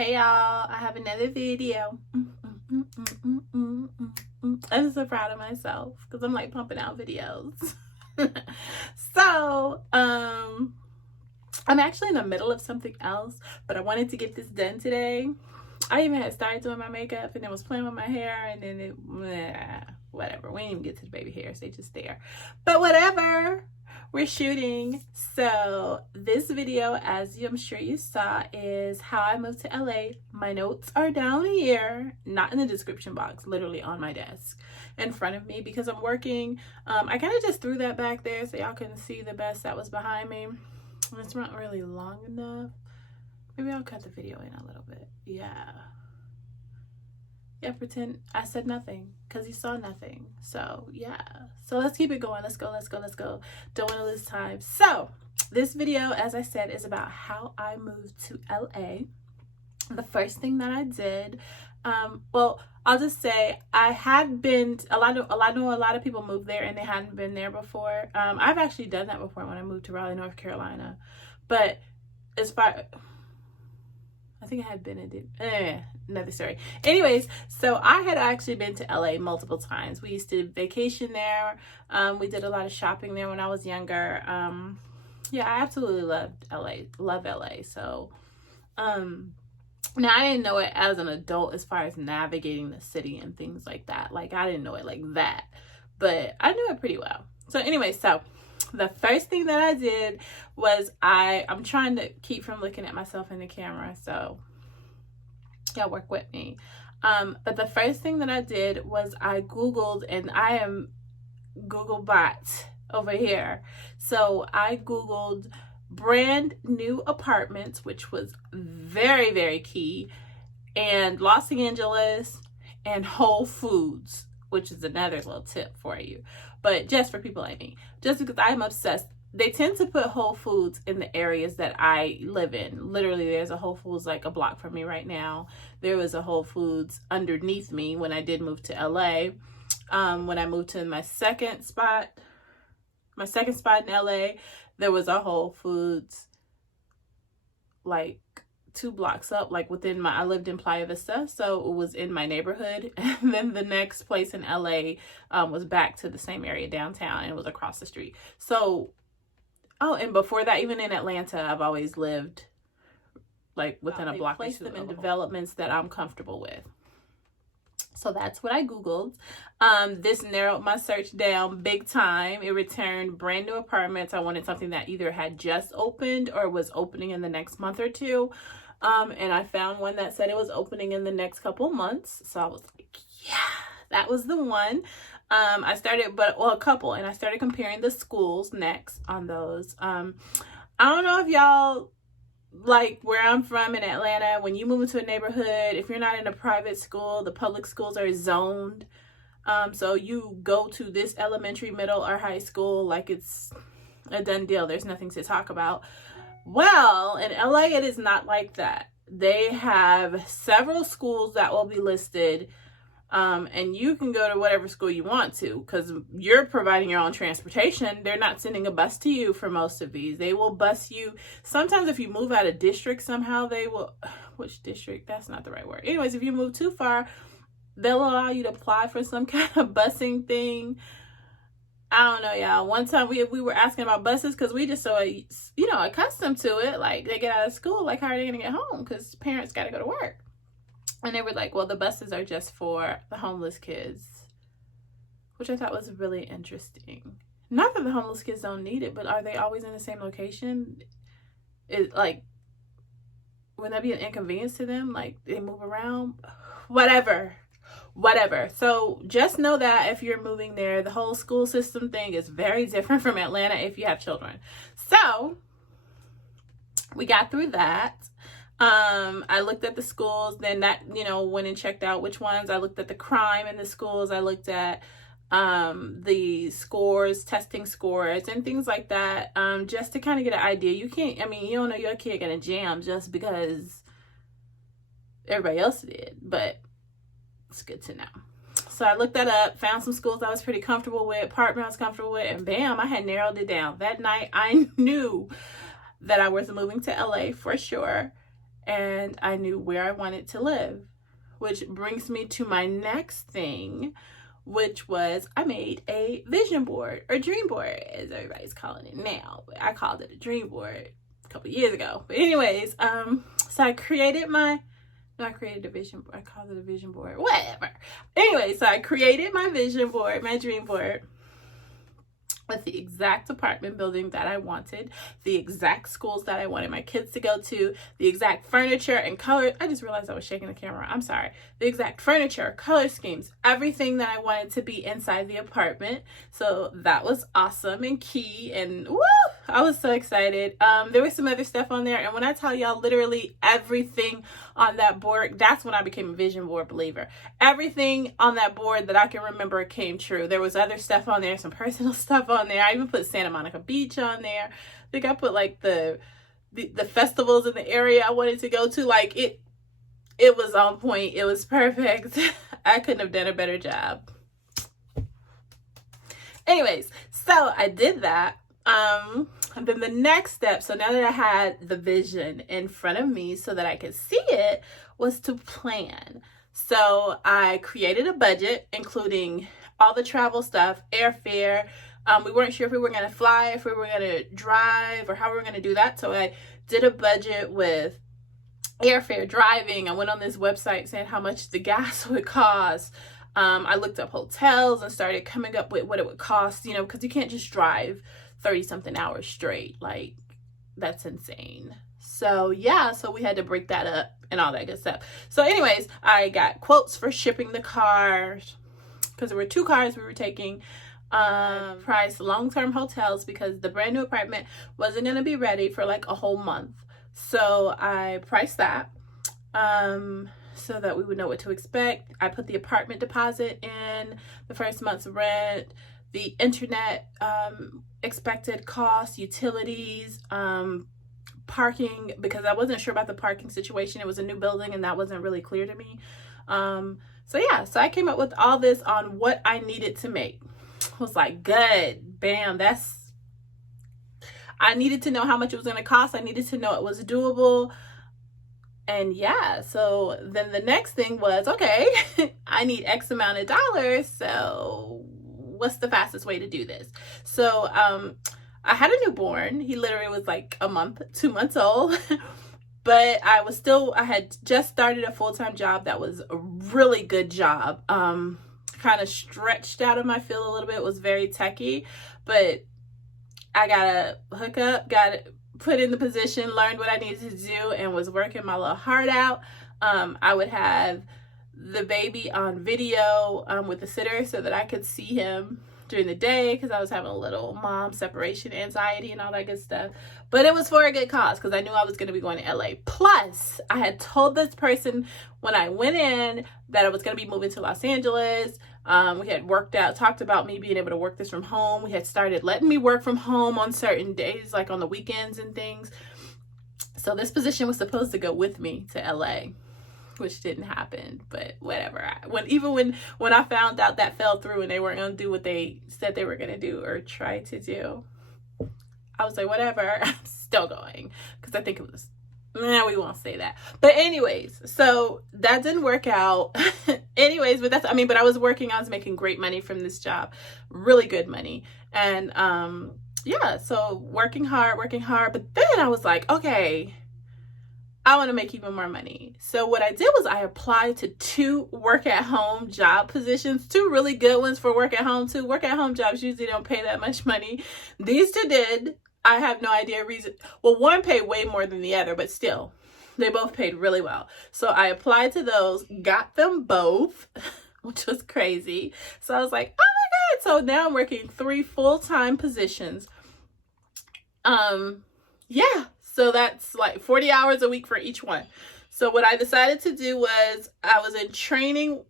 Hey y'all, I have another video. I'm so proud of myself because I'm like pumping out videos. So, I'm actually in the middle of something else, but I wanted to get this done today. I even had started doing my makeup and then was playing with my hair and then whatever. We didn't even get to the baby hairs, they just there. But whatever. We're shooting. So this video, as I'm sure you saw, is how I moved to LA. My notes are down here, not in the description box, literally on my desk in front of me because I'm working. I kind of just threw that back there so y'all can see the best that was behind me. It's not really long enough. Maybe I'll cut the video in a little bit. Yeah, pretend I said nothing because you saw nothing. So yeah, so let's keep it going. Let's go. Don't want to lose time. So this video, as I said, is about how I moved to LA. The first thing that I did, well, I'll just say I had been a lot of people moved there and they hadn't been there before. I've actually done that before when I moved to Raleigh, North Carolina, but as far, I think I had been in another story. Anyways, so I had actually been to LA multiple times. We used to vacation there. We did a lot of shopping there when I was younger. Yeah, I absolutely loved LA. Love LA. So, now I didn't know it as an adult as far as navigating the city and things like that. Like I didn't know it like that, but I knew it pretty well. So anyway, so the first thing that I did was I'm trying to keep from looking at myself in the camera, so y'all work with me. But the first thing that I did was I Googled, and I am Google bot over here. So I Googled brand new apartments, which was very, very key, and Los Angeles and Whole Foods, which is another little tip for you. But just for people like me, just because I'm obsessed, they tend to put Whole Foods in the areas that I live in. Literally, there's a Whole Foods like a block from me right now. There was a Whole Foods underneath me when I did move to LA. When I moved to my second spot in LA, there was a Whole Foods like 2 blocks up, like within I lived in Playa Vista, so it was in my neighborhood. And then the next place in LA was back to the same area downtown, and it was across the street. So, oh, and before that, even in Atlanta, I've always lived like within a block. Place them in developments that I'm comfortable with. So that's what I Googled. This narrowed my search down big time. It returned brand new apartments. I wanted something that either had just opened or was opening in the next month or two. And I found one that said it was opening in the next couple months. So I was like, yeah, that was the one. I started, a couple, and I started comparing the schools next on those. I don't know if y'all, like where I'm from in Atlanta, when you move into a neighborhood, if you're not in a private school, the public schools are zoned. So you go to this elementary, middle, or high school like it's a done deal. There's nothing to talk about. Well, in LA, it is not like that. They have several schools that will be listed, and you can go to whatever school you want to because you're providing your own transportation. They're not sending a bus to you for most of these. They will bus you. Sometimes if you move out of district, somehow they will, which district? That's not the right word. Anyways, if you move too far, they'll allow you to apply for some kind of busing thing. I don't know, y'all. One time we were asking about buses because we just so, accustomed to it. Like they get out of school, like how are they going to get home? Because parents got to go to work. And they were like, well, the buses are just for the homeless kids, which I thought was really interesting. Not that the homeless kids don't need it, but are they always in the same location? Wouldn't that be an inconvenience to them? Like they move around? Whatever. So just know that if you're moving there, the whole school system thing is very different from Atlanta if you have children. So we got through that. I looked at the schools, then that, went and checked out which ones. I looked at the crime in the schools. I looked at the scores, testing scores, and things like that, just to kind of get an idea. You don't know your kid gonna jam just because everybody else did, but it's good to know. So I looked that up, found some schools I was pretty comfortable with, apartment I was comfortable with, and bam, I had narrowed it down. That night, I knew that I was moving to LA for sure. and I knew where I wanted to live, which brings me to my next thing, which was I made a vision board, or dream board as everybody's calling it now. I called it a dream board a couple years ago. But anyways, so I created I created a vision board. I called it a vision board. Whatever. Anyway, so I created my vision board, my dream board, with the exact apartment building that I wanted, the exact schools that I wanted my kids to go to, the exact furniture and color. I just realized I was shaking the camera. I'm sorry. The exact furniture, color schemes, everything that I wanted to be inside the apartment. So that was awesome and key, and woo! I was so excited. There was some other stuff on there, and when I tell y'all literally everything on that board, that's when I became a vision board believer. Everything on that board that I can remember came true. There was other stuff on there, some personal stuff on there. I even put Santa Monica Beach on there. I think I put like the festivals in the area I wanted to go to. Like it was on point. It was perfect. I couldn't have done a better job. Anyways, so I did that. And then the next step, so now that I had the vision in front of me so that I could see it, was to plan. So I created a budget, including all the travel stuff, airfare. We weren't sure if we were going to fly, if we were going to drive, or how we were going to do that. So I did a budget with airfare, driving. I went on this website saying how much the gas would cost. I looked up hotels and started coming up with what it would cost, because you can't just drive 30 something hours straight. Like, that's insane. So yeah, so we had to break that up and all that good stuff. So anyways, I got quotes for shipping the cars, because there were 2 cars we were taking. Priced long-term hotels, because the brand new apartment wasn't going to be ready for like a whole month. So I priced that so that we would know what to expect. I put the apartment deposit in, the first month's rent, the internet expected costs, utilities, parking, because I wasn't sure about the parking situation. It was a new building and that wasn't really clear to me. So yeah, so I came up with all this on what I needed to make. I was like, good, bam, I needed to know how much it was going to cost. I needed to know it was doable. And yeah, so then the next thing was, okay, I need X amount of dollars. So what's the fastest way to do this? So I had a newborn. He literally was like 2 months old. But I had just started a full-time job that was a really good job. Kind of stretched out of my field a little bit. It was very techy, but I got to hook up, got put in the position, learned what I needed to do, and was working my little heart out. I would have the baby on video with the sitter so that I could see him during the day, because I was having a little mom separation anxiety and all that good stuff. But it was for a good cause, because I knew I was going to be going to LA. Plus, I had told this person when I went in that I was going to be moving to Los Angeles. We had talked about me being able to work this from home. We had started letting me work from home on certain days, like on the weekends and things. So this position was supposed to go with me to LA, which didn't happen, but whatever. When I found out that fell through and they weren't going to do what they said they were going to do or try to do, I was like, whatever, I'm still going, because I think it was, we won't say that. But anyways, so that didn't work out. Anyways, but I was making great money from this job, really good money. And yeah, so working hard, but then I was like, okay, I want to make even more money. So what I did was I applied to 2 work-at-home job positions, 2 really good ones for work-at-home. 2 work-at-home jobs usually don't pay that much money. These 2 did. I have no idea reason. Well, one paid way more than the other, but still, they both paid really well. So I applied to those, got them both, which was crazy. So I was like, oh my God. So now I'm working 3 full-time positions. Yeah. So that's like 40 hours a week for each one. So what I decided to do was I was in training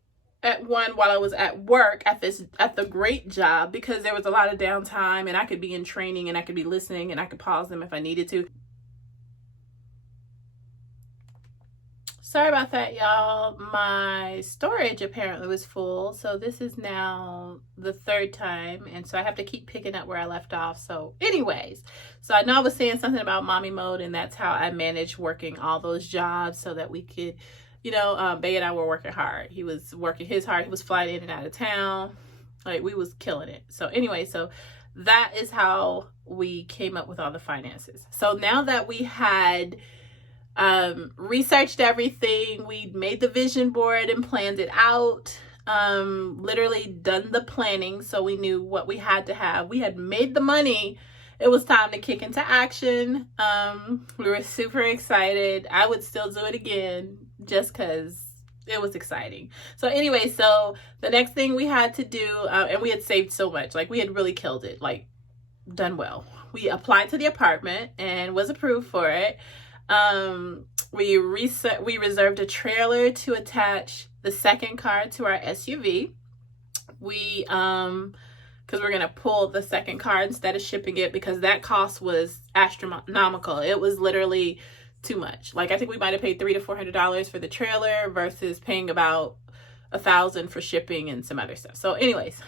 at one while I was at work at the great job, because there was a lot of downtime and I could be in training and I could be listening and I could pause them if I needed to. Sorry about that, y'all. My storage apparently was full, so this is now the third time, and so I have to keep picking up where I left off. So anyways, so I know I was saying something about mommy mode, and that's how I managed working all those jobs so that we could, Bay and I were working hard. He was working his hard. He was flying in and out of town. Like, we was killing it. So anyway, so that is how we came up with all the finances. So now that we had researched everything, we made the vision board and planned it out, literally done the planning, so we knew what we had to have. We had made the money. It was time to kick into action. We were super excited. I would still do it again just because it was exciting. So anyway, so the next thing we had to do, and we had saved so much, like we had really killed it, like done well. We applied to the apartment and was approved for it. We reserved a trailer to attach the second car to our SUV. We, because we're going to pull the second car instead of shipping it, because that cost was astronomical. It was literally too much. Like, I think we might have paid $300 to $400 for the trailer versus paying about $1,000 for shipping and some other stuff. So anyways,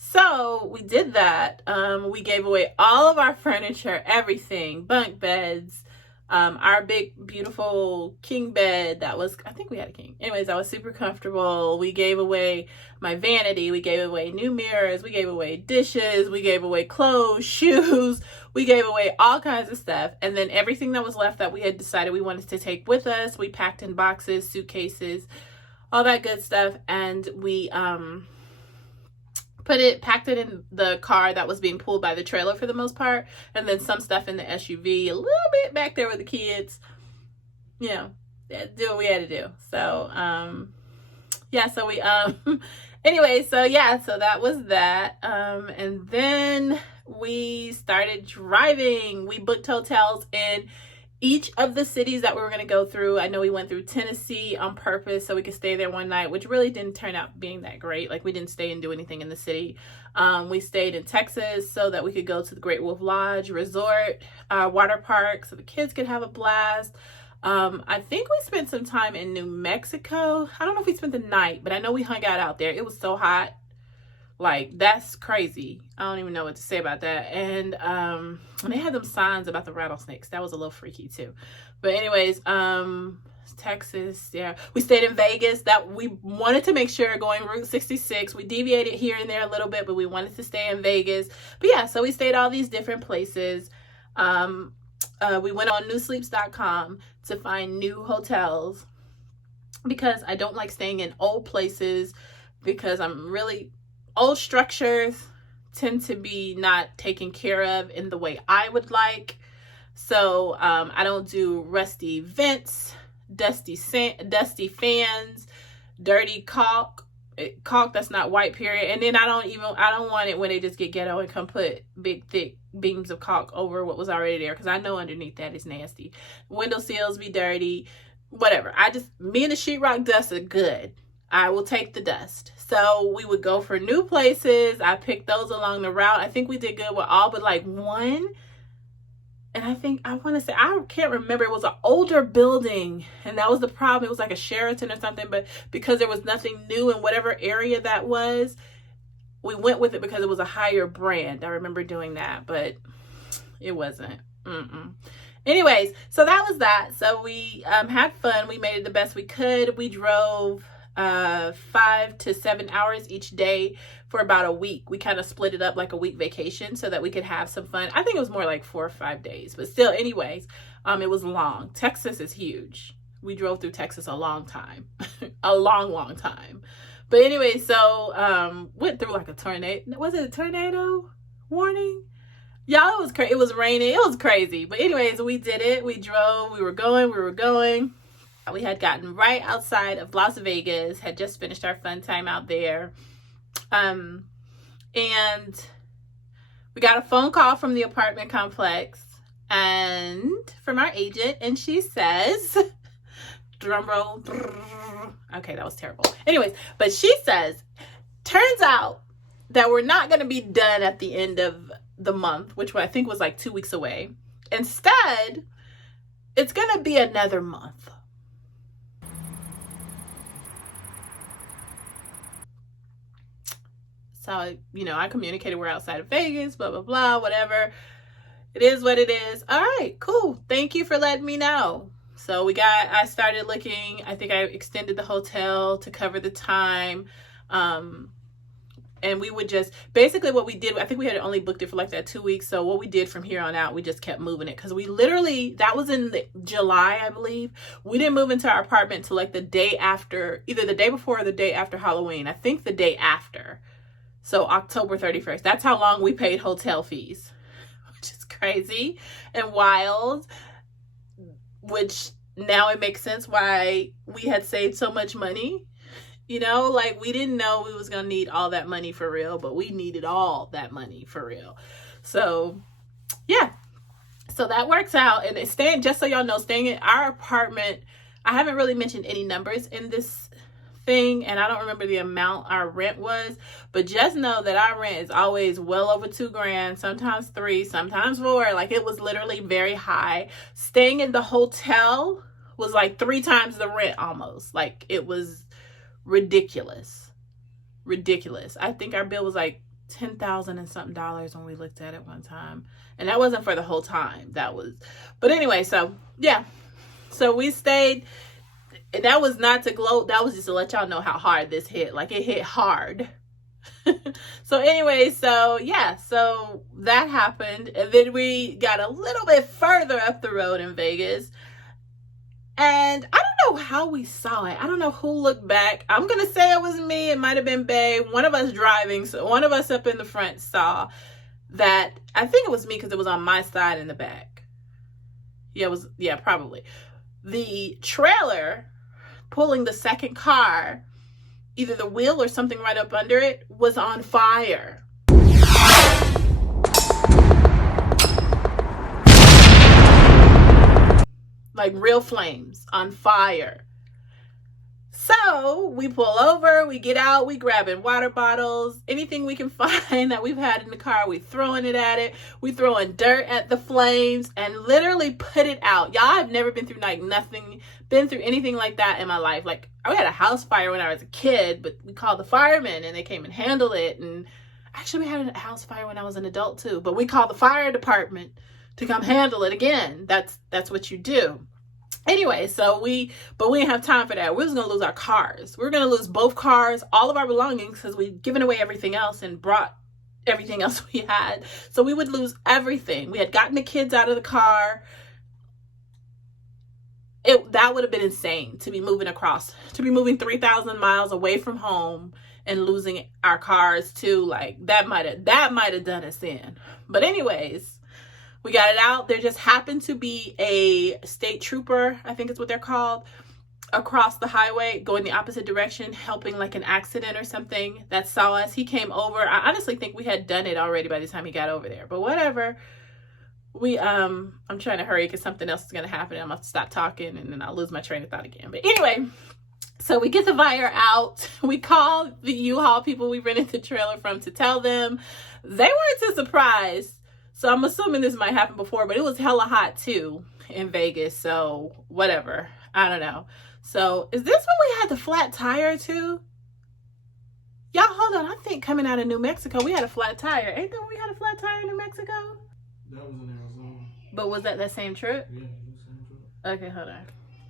so we did that. We gave away all of our furniture, everything, bunk beds, our big, beautiful king bed that was, I think we had a king. Anyways, that was super comfortable. We gave away my vanity. We gave away new mirrors. We gave away dishes. We gave away clothes, shoes. We gave away all kinds of stuff. And then everything that was left that we had decided we wanted to take with us, we packed in boxes, suitcases, all that good stuff. And we, packed it in the car that was being pulled by the trailer for the most part, and then some stuff in the SUV, a little bit back there with the kids, do what we had to do. So so we anyway, so that was that. And then we started driving. We booked hotels in each of the cities that we were going to go through. I know we went through Tennessee on purpose so we could stay there one night, which really didn't turn out being that great. Like, we didn't stay and do anything in the city. We stayed in Texas so that we could go to the Great Wolf Lodge Resort, water park, so the kids could have a blast. I think we spent some time in New Mexico. I don't know if we spent the night, but I know we hung out there. It was so hot. Like, that's crazy. I don't even know what to say about that. And they had them signs about the rattlesnakes. That was a little freaky too. But anyways, Texas, yeah. We stayed in Vegas. That we wanted to make sure, going Route 66. We deviated here and there a little bit, but we wanted to stay in Vegas. But yeah, so we stayed all these different places. We went on newsleeps.com to find new hotels, because I don't like staying in old places, because old structures tend to be not taken care of in the way I would like. So I don't do rusty vents, dusty fans, dirty caulk that's not white, period. And then I don't want it when they just get ghetto and come put big thick beams of caulk over what was already there, because I know underneath that is nasty. Window sills be dirty, whatever. Me and the sheetrock dust are good. I will take the dust. So we would go for new places. I picked those along the route. I think we did good with all but like one. And I can't remember. It was an older building, and that was the problem. It was like a Sheraton or something, but because there was nothing new in whatever area that was, we went with it because it was a higher brand. I remember doing that, but it wasn't. Anyways, so that was that. So we had fun. We made it the best we could. We drove 5 to 7 hours each day for about a week. We kind of split it up like a week vacation so that we could have some fun. I think it was more like 4 or 5 days, but still, anyways, it was long. Texas is huge. We drove through Texas a long time, a long time. But anyway, so went through like a tornado. Was it a tornado warning? Y'all, it was crazy. It was raining. It was crazy. But anyways, we did it. We drove. We were going. We had gotten right outside of Las Vegas, had just finished our fun time out there. And we got a phone call from the apartment complex and from our agent, and she says, drum roll. Okay, that was terrible. Anyways, but she says, turns out that we're not going to be done at the end of the month, which I think was like 2 weeks away. Instead, it's going to be another month. how I communicated we're outside of Vegas, blah, blah, blah, whatever. It is what it is. All right, cool. Thank you for letting me know. So I started looking. I think I extended the hotel to cover the time. And we would just, basically what we did, I think we had only booked it for like that 2 weeks. So what we did from here on out, we just kept moving it. Because we literally, that was in July, I believe. We didn't move into our apartment till like the day after, either the day before or the day after Halloween. I think the day after. So October 31st. That's how long we paid hotel fees. Which is crazy and wild. Which now it makes sense why we had saved so much money. Like we didn't know we was going to need all that money for real, but we needed all that money for real. So, yeah. So that works out. And just so y'all know, staying in our apartment, I haven't really mentioned any numbers in this thing, and I don't remember the amount our rent was, but just know that our rent is always well over $2,000, sometimes 3, sometimes 4. Like it was literally very high. Staying in the hotel was like 3 times the rent almost. Like it was ridiculous. I think our bill was like $10,000 and something when we looked at it one time, and that wasn't for the whole time. But anyway, so yeah, so we stayed, and that was not to gloat, that was just to let y'all know how hard this hit. Like it hit hard. So anyway, so yeah, so that happened, and then we got a little bit further up the road in Vegas. And I don't know how we saw it. I don't know who looked back. I'm going to say it was me. It might have been Bae. One of us driving. So one of us up in the front saw that. I think it was me because it was on my side in the back. Yeah, probably. The trailer pulling the second car, either the wheel or something right up under it, was on fire. Like real flames, on fire. So we pull over, we get out, we grabbing water bottles, anything we can find that we've had in the car, we throwing it at it, we throwing dirt at the flames, and literally put it out. Y'all, I've never been through anything like that in my life. Like I had a house fire when I was a kid, but we called the firemen and they came and handled it. And actually we had a house fire when I was an adult too, but we called the fire department to come handle it again. That's what you do. Anyway, so we didn't have time for that. We was going to lose our cars. We were going to lose both cars, all of our belongings, because we'd given away everything else and brought everything else we had. So we would lose everything. We had gotten the kids out of the car. That would have been insane to be moving 3,000 miles away from home and losing our cars too. Like that might have done us in. But anyways, we got it out. There just happened to be a state trooper, I think is what they're called, across the highway going the opposite direction, helping like an accident or something, that saw us. He came over. I honestly think we had done it already by the time he got over there, but whatever. I'm trying to hurry because something else is going to happen. I'm going to stop talking and then I'll lose my train of thought again. But anyway, so we get the fire out. We call the U-Haul people we rented the trailer from to tell them. They weren't too surprised. So I'm assuming this might happen before, but it was hella hot too in Vegas. So whatever. I don't know. So is this when we had the flat tire too? Y'all, hold on. I think coming out of New Mexico, we had a flat tire. Ain't that when we had a flat tire in New Mexico? That was in Arizona. But was that same trip? Yeah, it was the same trip. Okay, hold on.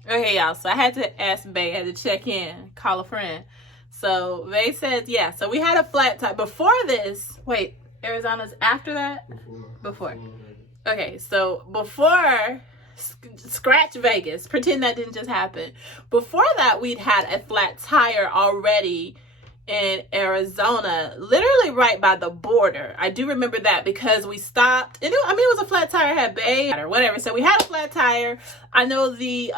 Okay, y'all. So I had to ask Bae, I had to check in, call a friend. So Bae said, yeah. So we had a flat tire. Before this, wait. Arizona's after that? Before. Okay, so before, scratch Vegas, pretend that didn't just happen. Before that, we'd had a flat tire already in Arizona, literally right by the border. I do remember that because we stopped. It was a flat tire, had Bae or whatever. So we had a flat tire. I know the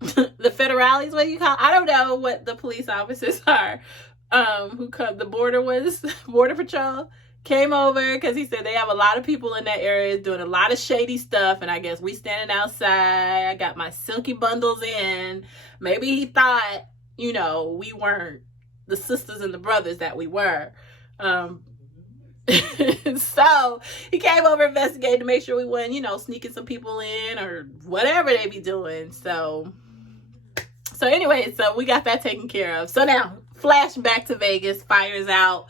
the federales, what you call, I don't know what the police officers are. Who come, the border patrol came over because he said they have a lot of people in that area doing a lot of shady stuff, and I guess we standing outside. I got my silky bundles in. Maybe he thought, we weren't the sisters and the brothers that we were. So he came over investigating to make sure we weren't, sneaking some people in or whatever they be doing. So anyway, so we got that taken care of. So now, flashback to Vegas, fire's out.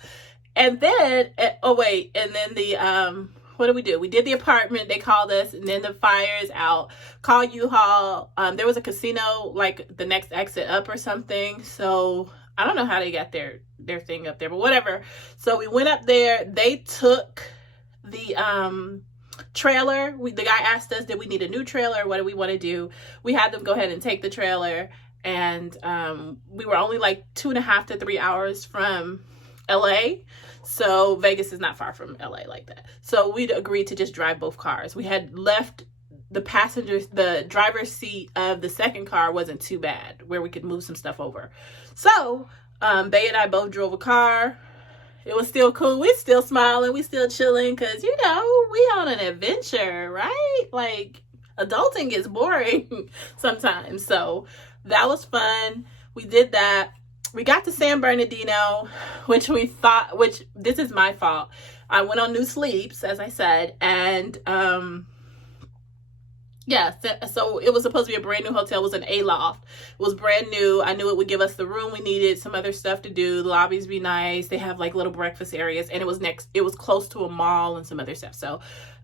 And then, oh wait, and then the, what did we do? We did the apartment, they called us, and then the fire's out. Call U-Haul. There was a casino, like, the next exit up or something. So, I don't know how they got their thing up there, but whatever. So, we went up there. They took the, trailer. The guy asked us, did we need a new trailer? What do we want to do? We had them go ahead and take the trailer. And we were only like 2.5 to 3 hours from LA. So Vegas is not far from LA like that. So we'd agreed to just drive both cars. We had left the driver's seat of the second car wasn't too bad, where we could move some stuff over. So Bae and I both drove a car. It was still cool. We still smiling. We still chilling because, you know, we on an adventure, right? Like, adulting gets boring sometimes. So that was fun. We did that. We got to San Bernardino, which this is my fault. I went on new sleeps, as I said, and yeah, so it was supposed to be a brand new hotel. It was an A-loft. It was brand new. I knew it would give us the room we needed, some other stuff to do. The lobbies be nice. They have like little breakfast areas, and it was close to a mall and some other stuff. So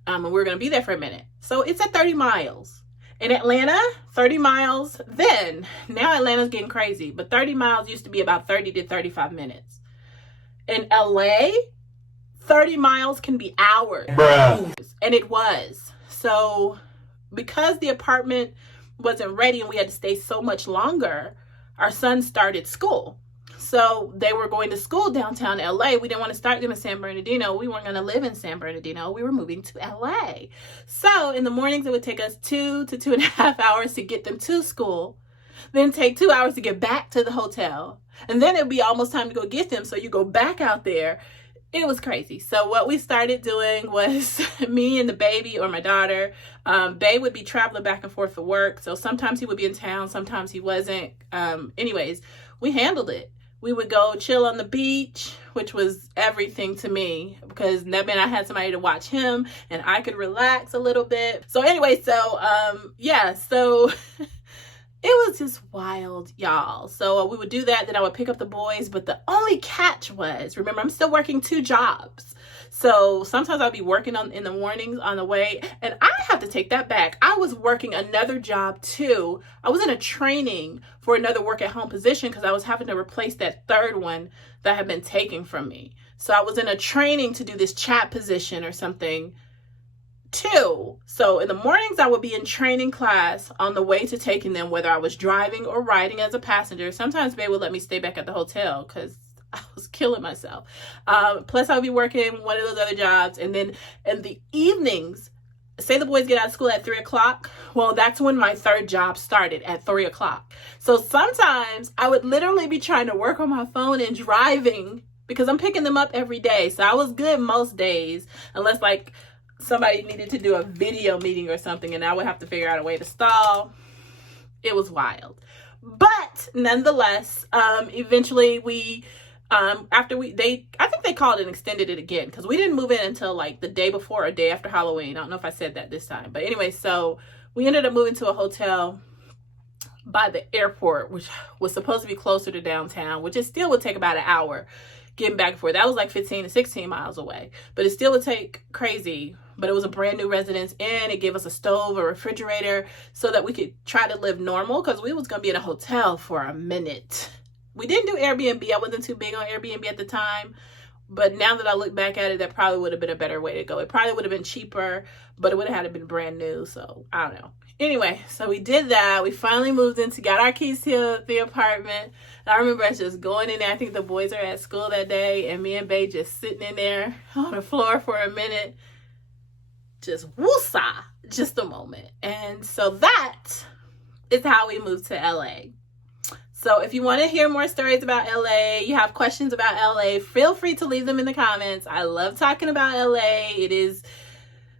and we were going to be there for a minute. So it's at 30 miles. In Atlanta, 30 miles then. Now Atlanta's getting crazy, but 30 miles used to be about 30 to 35 minutes. In LA, 30 miles can be hours. Bruh. And it was. So because the apartment wasn't ready and we had to stay so much longer, our son started school. So they were going to school downtown LA. We didn't want to start them in San Bernardino. We weren't going to live in San Bernardino. We were moving to LA. So in the mornings, it would take us 2 to 2.5 hours to get them to school. Then take 2 hours to get back to the hotel. And then it would be almost time to go get them. So you go back out there. It was crazy. So what we started doing was me and the baby or my daughter, Bae would be traveling back and forth for work. So sometimes he would be in town. Sometimes he wasn't. Anyways, we handled it. We would go chill on the beach, which was everything to me because that meant I had somebody to watch him and I could relax a little bit. So anyway, yeah, so it was just wild, y'all. So we would do that. Then I would pick up the boys. But the only catch was, remember, I'm still working 2 jobs. So sometimes I'll be working in the mornings on the way. And I have to take that back. I was working another job too. I was in a training for another work at home position because I was having to replace that third one that had been taken from me. So I was in a training to do this chat position or something too. So in the mornings I would be in training class on the way to taking them, whether I was driving or riding as a passenger. Sometimes Bae would let me stay back at the hotel because I was killing myself. Plus I would be working one of those other jobs. And then in the evenings, say the boys get out of school at 3 o'clock. Well, that's when my third job started at 3 o'clock. So sometimes I would literally be trying to work on my phone and driving because I'm picking them up every day. So I was good most days, unless like somebody needed to do a video meeting or something and I would have to figure out a way to stall. It was wild. But nonetheless, eventually we, I think they called and extended it again because we didn't move in until like the day before or day after Halloween. I don't know if I said that this time. But anyway, so we ended up moving to a hotel by the airport, which was supposed to be closer to downtown, which it still would take about an hour getting back and forth. That was like 15 to 16 miles away. But it still would take crazy. But it was a brand new residence and it gave us a stove, a refrigerator, so that we could try to live normal because we was going to be in a hotel for a minute. We didn't do Airbnb. I wasn't too big on Airbnb at the time. But now that I look back at it, that probably would have been a better way to go. It probably would have been cheaper, but it would have had to been brand new. So I don't know. Anyway, so we did that. We finally moved into, got our keys to the apartment. And I remember us just going in there. I think the boys are at school that day. And me and Bae just sitting in there on the floor for a minute. Just woosah, just a moment. And so that is how we moved to LA. So if you want to hear more stories about LA, you have questions about LA, feel free to leave them in the comments. I love talking about LA. It is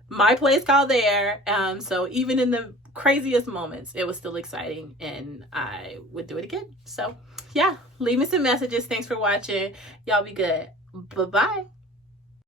my place called there. So even in the craziest moments, it was still exciting and I would do it again. So yeah, leave me some messages. Thanks for watching. Y'all be good. Bye-bye.